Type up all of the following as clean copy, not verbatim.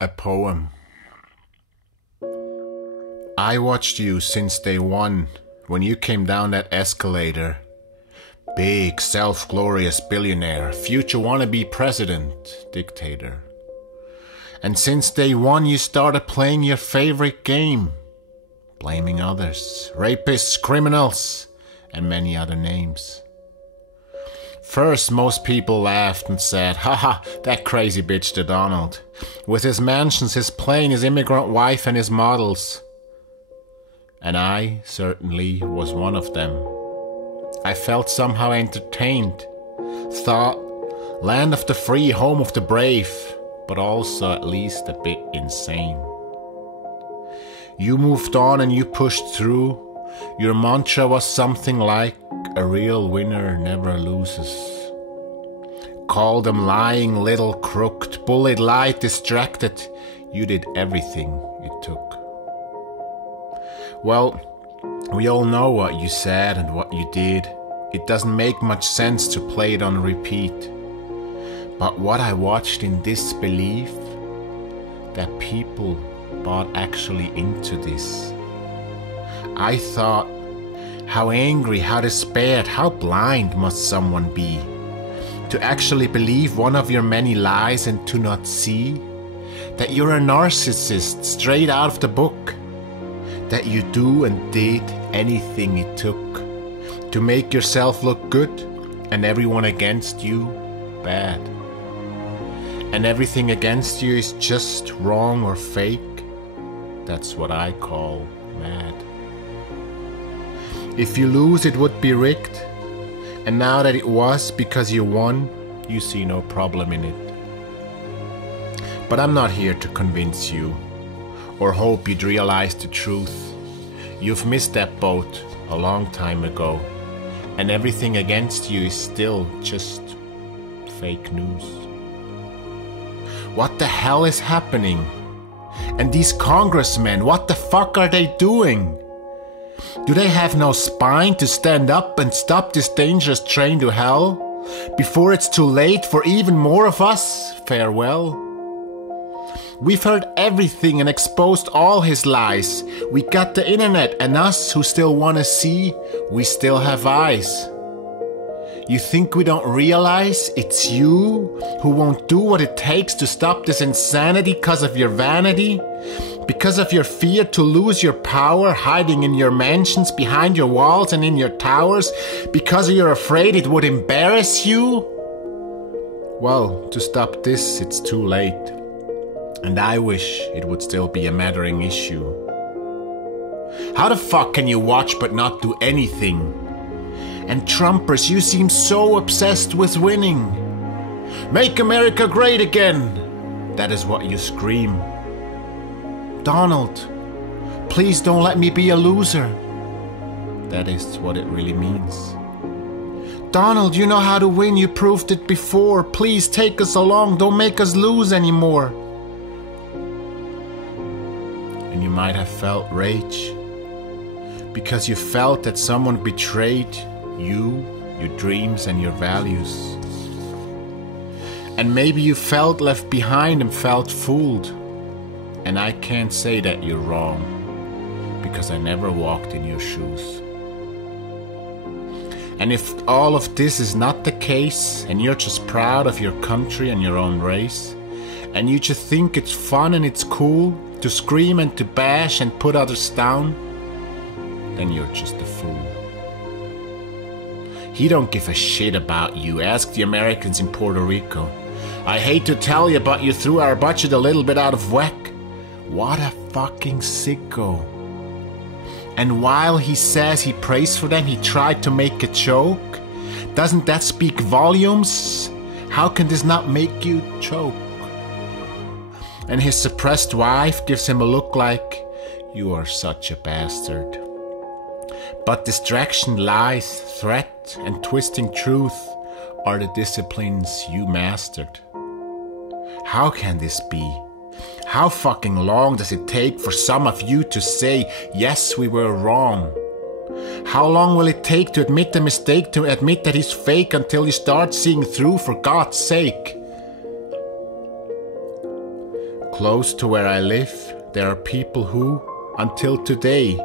A poem. I watched you since day one, when you came down that escalator. Big, self-glorious billionaire, future wannabe president, dictator. And since day one you started playing your favorite game. Blaming others, rapists, criminals, and many other names. First, most people laughed and said, haha, that crazy bitch the Donald. With his mansions, his plane, his immigrant wife and his models. And I certainly was one of them. I felt somehow entertained. Thought, land of the free, home of the brave, but also at least a bit insane. You moved on and you pushed through. Your mantra was something like, a real winner never loses. Call them lying, little crooked, bullied, lied, distracted. You did everything it took. Well, we all know what you said and what you did. It doesn't make much sense to play it on repeat. But what I watched in disbelief, that people bought actually into this. I thought, how angry, how despaired, how blind must someone be to actually believe one of your many lies and to not see that you're a narcissist straight out of the book, that you do and did anything it took to make yourself look good and everyone against you bad. And everything against you is just wrong or fake. That's what I call mad. If you lose, it would be rigged. And now that it was because you won, you see no problem in it. But I'm not here to convince you or hope you'd realize the truth. You've missed that boat a long time ago, and everything against you is still just fake news. What the hell is happening? And these congressmen, what the fuck are they doing? Do they have no spine to stand up and stop this dangerous train to hell? Before it's too late for even more of us? Farewell. We've heard everything and exposed all his lies. We got the internet, and us who still wanna see, we still have eyes. You think we don't realize it's you who won't do what it takes to stop this insanity because of your vanity? Because of your fear to lose your power, hiding in your mansions, behind your walls and in your towers? Because you're afraid it would embarrass you? Well, to stop this, it's too late. And I wish it would still be a mattering issue. How the fuck can you watch but not do anything? And Trumpers, you seem so obsessed with winning. Make America great again. That is what you scream. Donald, please don't let me be a loser. That is what it really means. Donald, you know how to win, you proved it before. Please take us along, don't make us lose anymore. And you might have felt rage, because you felt that someone betrayed you, your dreams and your values. And maybe you felt left behind and felt fooled. And I can't say that you're wrong, because I never walked in your shoes. And if all of this is not the case, and you're just proud of your country and your own race, and you just think it's fun and it's cool to scream and to bash and put others down, then you're just a fool. He don't give a shit about you. Ask the Americans in Puerto Rico. I hate to tell you, but you threw our budget a little bit out of whack. What a fucking sicko. And while he says he prays for them, he tried to make a joke. Doesn't that speak volumes? How can this not make you choke? And his suppressed wife gives him a look like, you are such a bastard. But distraction, lies, threat, and twisting truth are the disciplines you mastered. How can this be? How fucking long does it take for some of you to say, yes, we were wrong? How long will it take to admit the mistake, to admit that he's fake until you start seeing through, for God's sake? Close to where I live, there are people who, until today,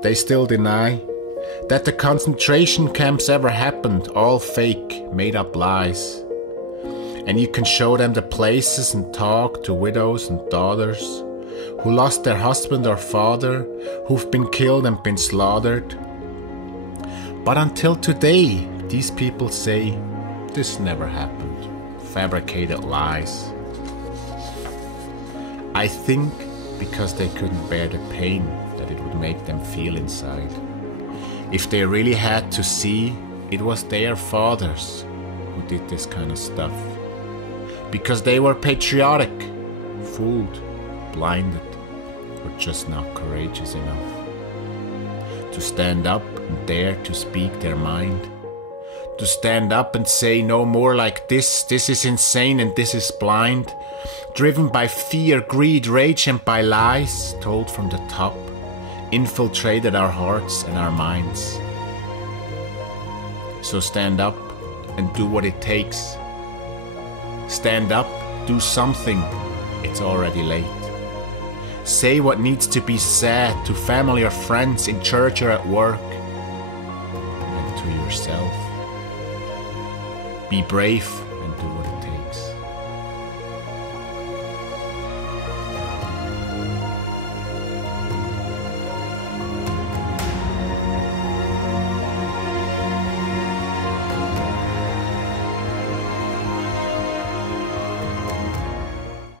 they still deny that the concentration camps ever happened, all fake, made up lies. And you can show them the places and talk to widows and daughters who lost their husband or father, who've been killed and been slaughtered. But until today, these people say, this never happened, fabricated lies. I think because they couldn't bear the pain that it would make them feel inside. If they really had to see, it was their fathers who did this kind of stuff. Because they were patriotic, fooled, blinded, or just not courageous enough to stand up and dare to speak their mind. To stand up and say no more like this is insane and this is blind, driven by fear, greed, rage and by lies told from the top, infiltrated our hearts and our minds. So stand up and do what it takes. Stand up, do something, it's already late. Say what needs to be said to family or friends in church or at work, and to yourself. Be brave and do what it